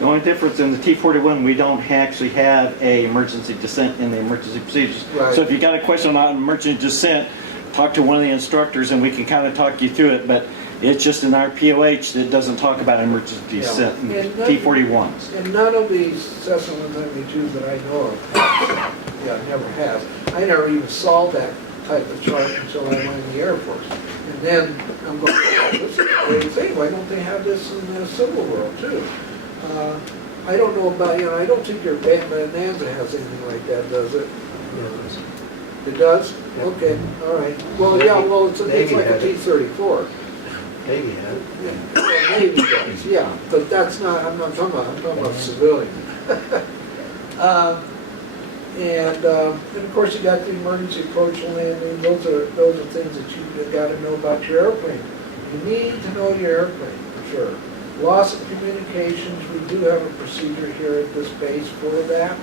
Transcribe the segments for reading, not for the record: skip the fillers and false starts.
The only difference in the T-41, we don't actually have a emergency descent in the emergency procedures. Right. So if you got a question on emergency descent, talk to one of the instructors and we can kind of talk you through it, but it's just in our POH that doesn't talk about emergency descent in And that- T-41s. And none of these Cessna 172s that I know of, yeah, never has. I never even saw that type of chart until I went in the Air Force. And then I'm going, oh, this is a great thing, why don't they have this in the civil world too? I don't know about, I don't think your Bonanza has anything like that, does it? It does? Yep. Okay, all right. Well, yeah, well, it's like Navy a had it. T-34. Maybe had. Yeah, well, Navy does, yeah, but that's not, I'm not talking about, I'm talking about civilian. And of course you got the emergency approach and landing, those are things that you gotta know about your airplane. You need to know your airplane, for sure. Loss of communications, we do have a procedure here at this base for that.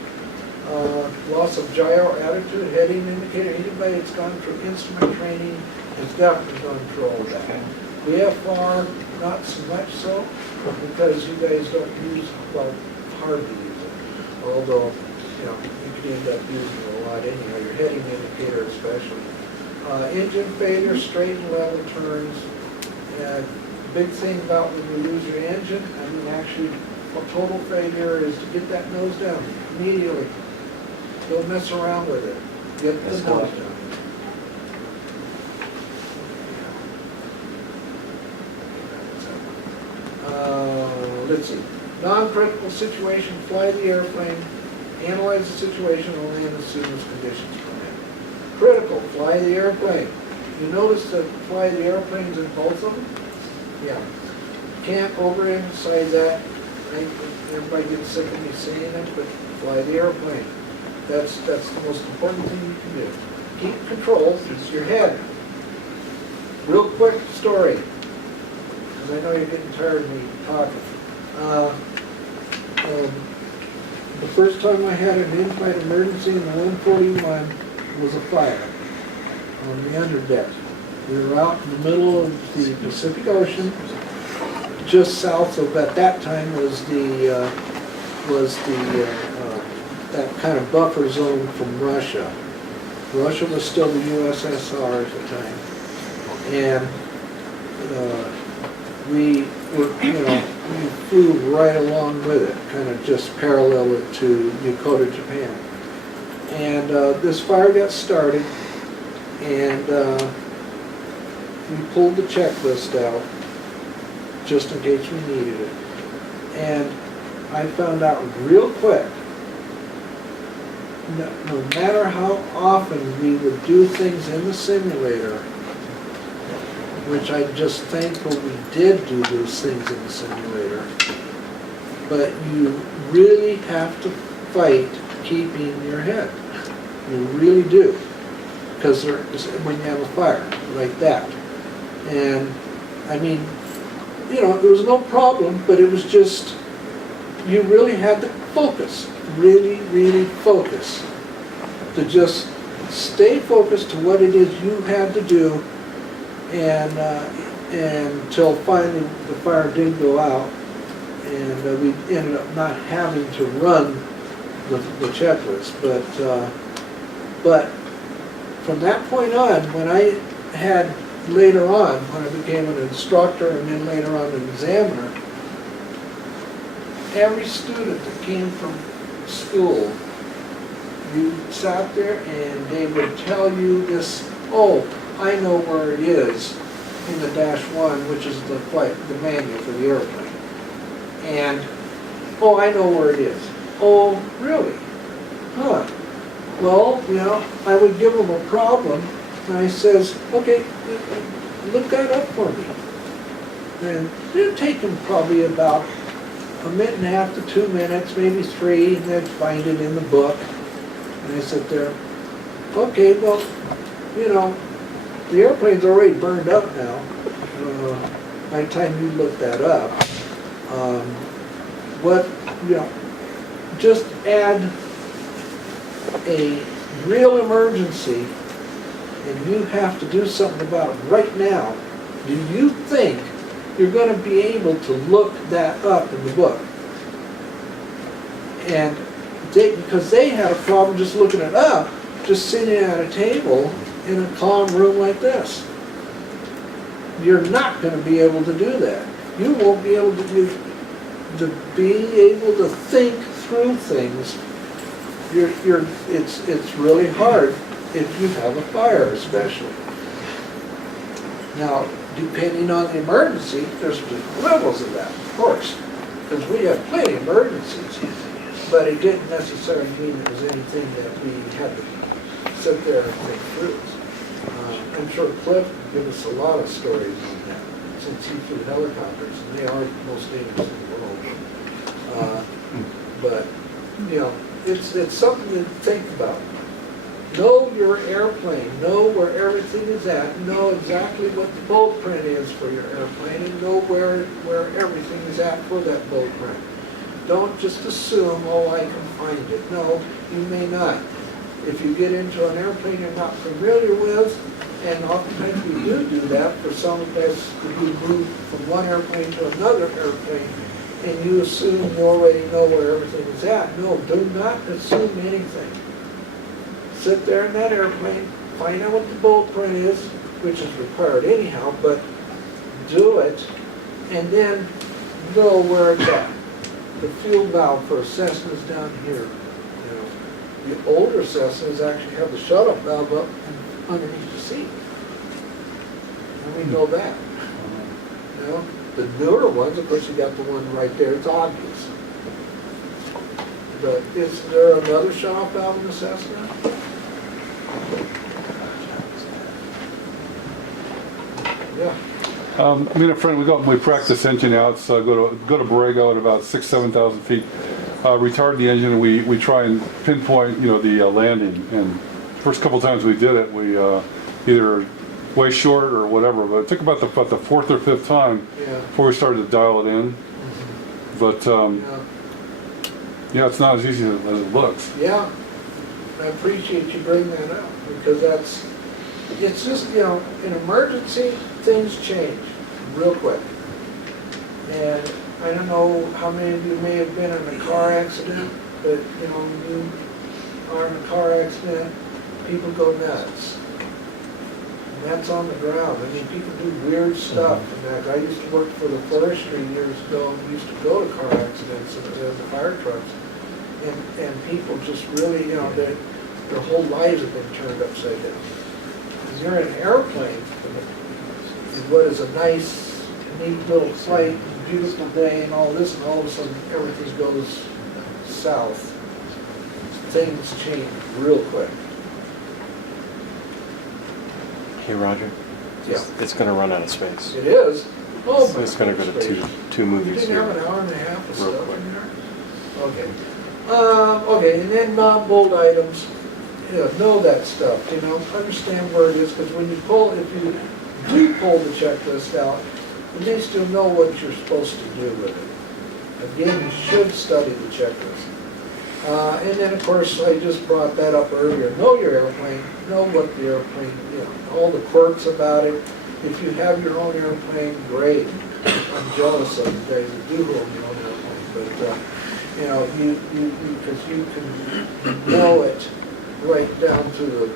Loss of gyro attitude, heading indicator, anybody that's gone through instrument training has definitely gone through all of that. VFR, not so much so, because you guys don't use, well, hardly use it. Although, you could end up using it a lot anyhow, your heading indicator especially. Engine failure, straight and level turns. And big thing about when you lose your engine, actually, a total failure is to get that nose down immediately. Don't mess around with it. Get the That's nose good. down. Let's see. Non-critical situation, fly the airplane, analyze the situation, and land as soon as conditions permit. Critical, fly the airplane. You notice that fly the airplanes in both of them? Yeah. Can't overemphasize that. Everybody gets sick of me saying it, but fly the airplane. That's the most important thing you can do. Keep control, it's your head. Real quick story, because I know you're getting tired of me talking. The first time I had an in-flight emergency in the 141 was a fire on the underdeck. We were out in the middle of the Pacific Ocean, just south of, at that time, was that kind of buffer zone from Russia. Russia was still the USSR at the time. And we flew right along with it, kind of just parallel it to Yokota, Japan. And this fire got started, and we pulled the checklist out just in case we needed it. And I found out real quick, no matter how often we would do things in the simulator, which I'm just thankful we did do those things in the simulator, but you really have to fight keeping your head. You really do. Because when you have a fire like that. And there was no problem, but it was just, you really had to focus, really focus, to just stay focused to what it is you had to do, and until finally the fire did go out, and we ended up not having to run the checklist. But from that point on, when I had later on, when I became an instructor and then later on an examiner, every student that came from school, you sat there and they would tell you this, oh, I know where it is in the -1, which is the manual for the airplane. And, oh, I know where it is. Oh, really? Huh. Well, I would give them a problem, and I says, okay, look that up for me. And it'd take them probably about a minute and a half to 2 minutes, maybe 3, and they'd find it in the book. And I sit there, okay, well, the airplane's already burned up now. By the time you look that up, just add a real emergency and you have to do something about it right now. Do you think you're going to be able to look that up in the book? And because they had a problem just looking it up, just sitting at a table in a calm room like this. You're not gonna be able to do that. You won't be able to be able to think through things. It's really hard if you have a fire especially. Now, depending on the emergency, there's different levels of that, of course, because we have plenty of emergencies, but it didn't necessarily mean it was anything that we had to sit there and think through. I'm sure Cliff can give us a lot of stories on that, since he flew helicopters, and they are the most dangerous in the world. But, you know, it's something to think about. Know your airplane, know where everything is at, know exactly what the bolt print is for your airplane, and know where everything is at for that bolt print. Don't just assume, oh, I can find it. No, you may not. If you get into an airplane you're not familiar with, and oftentimes we do that for some of us who move from one airplane to another airplane, and you assume you already know where everything is at. No, do not assume anything. Sit there in that airplane, find out what the bolt print is, which is required anyhow, but do it, and then know where it's at. The fuel valve for a Cessna is down here. You know, the older Cessnas actually have the shut-off valve up underneath the seat. And we know that. You know, the newer ones, of course, you got the one right there. It's obvious. But is there another shut-off valve in the Cessna? Yeah. Me and a friend, we practice engine outs, go to Borrego at about 6,000-7,000 feet, retard the engine, and we try and pinpoint, the landing. And first couple times we did it, we either way short or whatever, but it took about the fourth or fifth time before we started to dial it in. But it's not as easy as it looks. Yeah, I appreciate you bringing that up, because it's just, in emergency, things change real quick. And I don't know how many of you may have been in a car accident, but, when you are in a car accident, people go nuts. And that's on the ground. I mean, people do weird stuff. And I used to work for the forestry years ago, and we used to go to car accidents in the fire trucks. And people just really, their whole lives have been turned upside down. Because you're in an airplane, and what is a nice, neat little flight, beautiful day, and all this, and all of a sudden everything goes south. Things change real quick. Hey, Roger. Yeah. It's going to run out of space. It is. Oh, So it's going to go to two You movies didn't here. have an hour and a half of Real stuff quick. in there? Okay. Okay, and then non-bold items, know that stuff, understand where it is, because when if you do pull the checklist out, at least you'll know what you're supposed to do with it. Again, you should study the checklist. And then, of course, I just brought that up earlier. Know your airplane, know what the airplane, all the quirks about it. If you have your own airplane, great. I'm jealous of you guys that do own your own airplane, but because you can know it right down to the,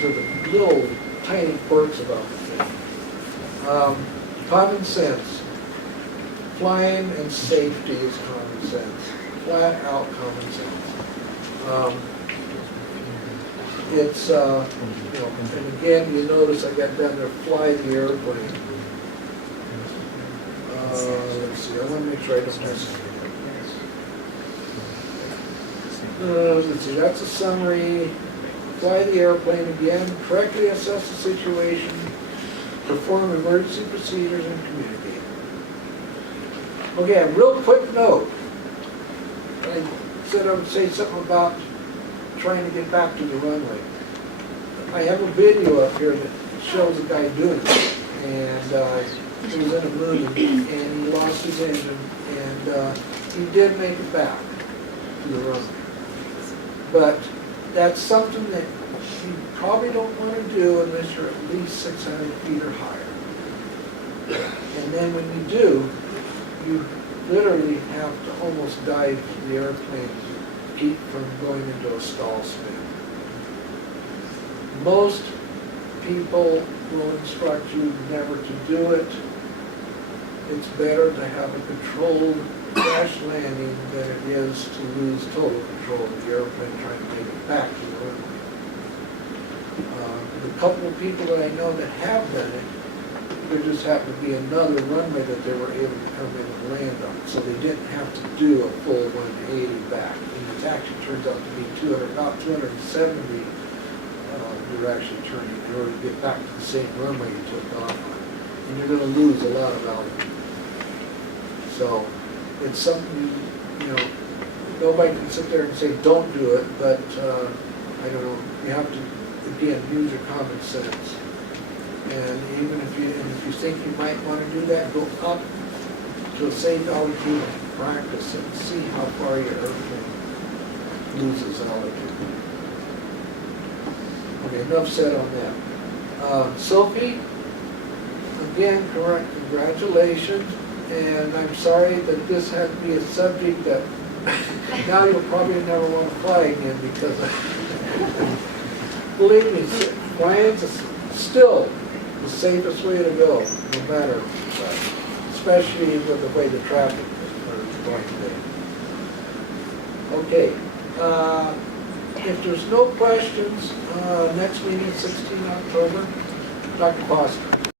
to the little tiny quirks about the thing. Common sense. Flying and safety is common sense. Flat out common sense. It's, and again, you notice I got down there, fly the airplane. Let's see, I want to make sure I don't miss anything. Let's see, that's a summary. Fly the airplane again, correctly assess the situation, perform emergency procedures, and communicate. Okay, a real quick note. I said I would say something about trying to get back to the runway. I have a video up here that shows a guy doing it, and he was in a movie, and he lost his engine, and he did make it back to the runway. But that's something that you probably don't want to do unless you're at least 600 feet or higher. And then when you do, you literally have to almost dive the airplane to keep from going into a stall spin. Most people will instruct you never to do it. It's better to have a controlled crash landing than it is to lose total control of the airplane trying to take it back to the runway. The couple of people that I know that have done it, there just happened to be another runway that they were able to come in and land on. So they didn't have to do a full 180 back. And it actually turns out to be about 270 you're actually turning in order to get back to the same runway you took off on. And you're going to lose a lot of altitude. So it's something, you know, nobody can sit there and say don't do it, but I don't know, you have to, again, use your common sense. And even if you think you might want to do that, go up to a safe altitude and practice and see how far your airplane loses altitude. Okay, enough said on that. Sophie, again, correct, congratulations. And I'm sorry that this had to be a subject that now you'll probably never want to fly again because believe me, flying is still the safest way to go, no matter what, especially with the way the traffic is going today. Okay, if there's no questions, next meeting 16 October, Dr. Foster.